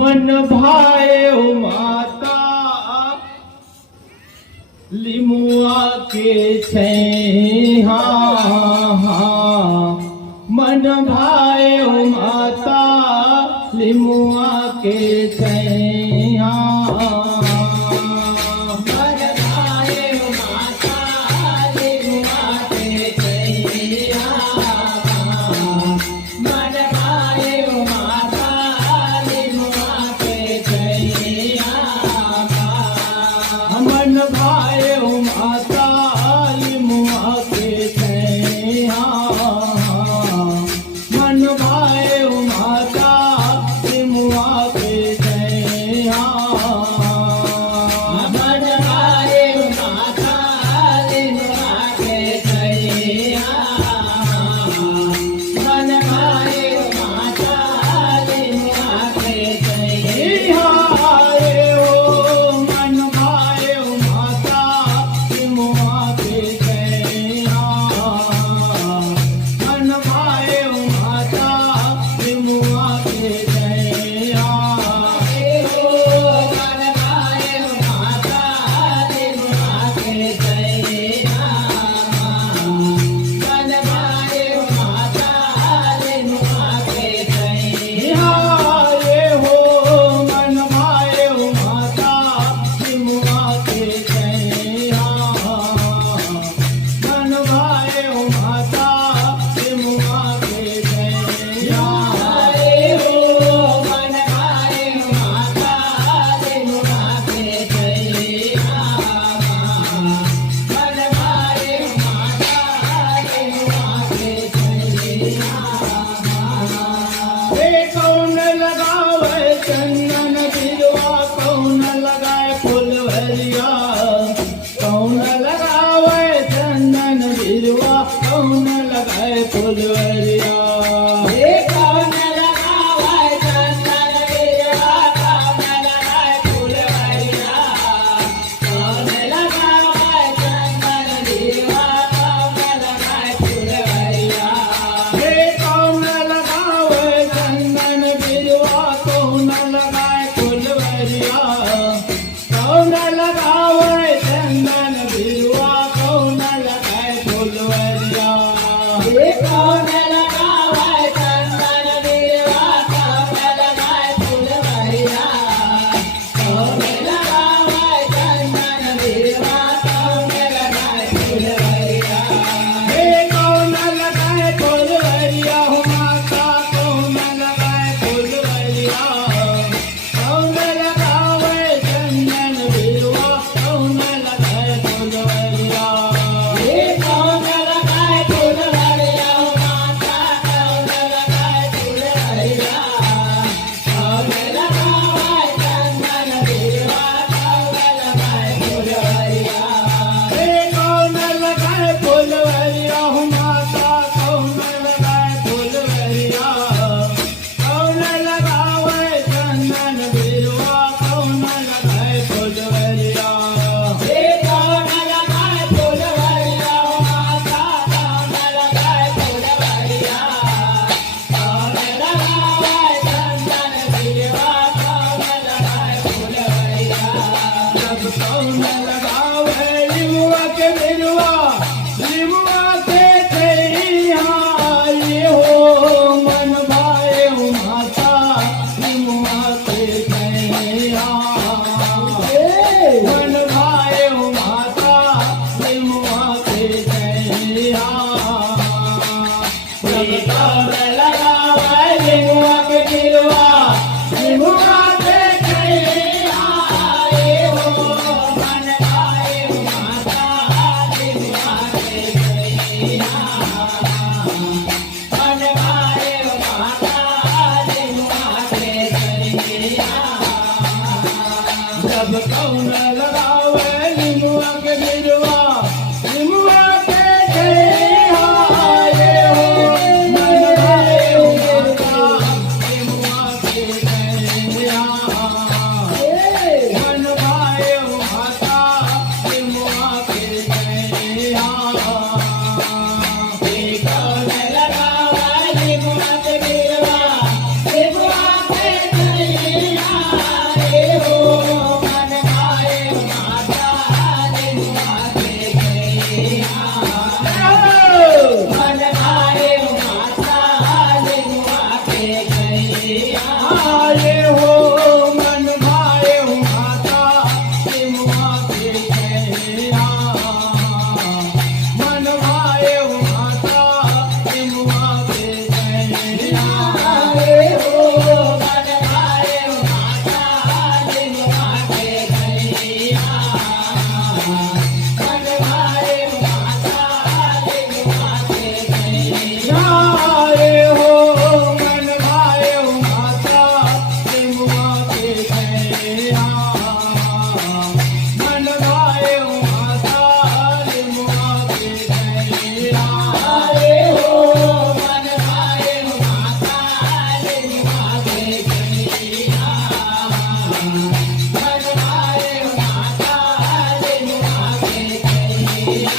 मन भाए माता लिमुआ के छैहा मन भाए माता लिमुआ के छैहा कौन लगाए फुलवरिया कौन लगाए चंदन बिरवा कौन लगाए फुलवरिया कौन लगाए चंदन बिरवा कौन लगाए फुलवरिया कौन लगाए चंदन बिरवा कौन लगाए फुलवरिया कौन लगाए चंदन बिरवा कौन लगाए फुलवरिया कौन लगाए चंदन बिरवा कौन लगाए फुलवरिया कौन लगाए चंदन बिरवा कौन लगाए फुलवरिया कौन लगाए फुलवरिया हो माता कौन लगाए फुलवरिया कौन लगाए चंदन बिरवा कौन लगाए फुलवरिया कौन लगाए फुलवरिया हो माता कौन लगाए फुलवरिया कौन लगाए चंदन बिरवा कौन लगाए फुलवरिया कौन लगाए फुलवरिया हो माता कौन लगाए फुलवरिया कौन लगाए चंदन बिरवा कौन लगाए फुलवरिया कौन लगाए फुलवरिया हो माता कौन लगाए फुलवरिया कौन लगाए चंदन बिरवा कौन लगाए फुलवरिया जब कौन लगावे लिमुआ के बिरवा लिमुआ के छैया ये हो मन भाए हो माता लिमुआ के छैया मन भाए हो माता लिमुआ के छैया जब कौन लगावे लिमुआ के बिरवा लिमुआ के छैया ये हो मन भाए हो माता लिमुआ के छैया मन भाए हो माता लिमुआ के छैया जब कौन लगावे लिमुआ के बिरवा लिमुआ के छैया ये हो मन भाए हो माता लिमुआ के छैया मन भाए हो माता लिमुआ के छैया कौन लगावे लिमुआ के बिरवा लिमुआ के छैया आए हो मन भाए हो माता के मुआ के जया मन भाए हो माता के मुआ के जया आए हो मन भाए हो माता के मुआ के जया मन भाए हो माता के मुआ के जया आए हो मन भाए हो माता के मुआ के जया मन भाए हो माता के मुआ के जया आए हो मन भाए हो माता के मुआ के जया मन भाए हो माता के मुआ के जया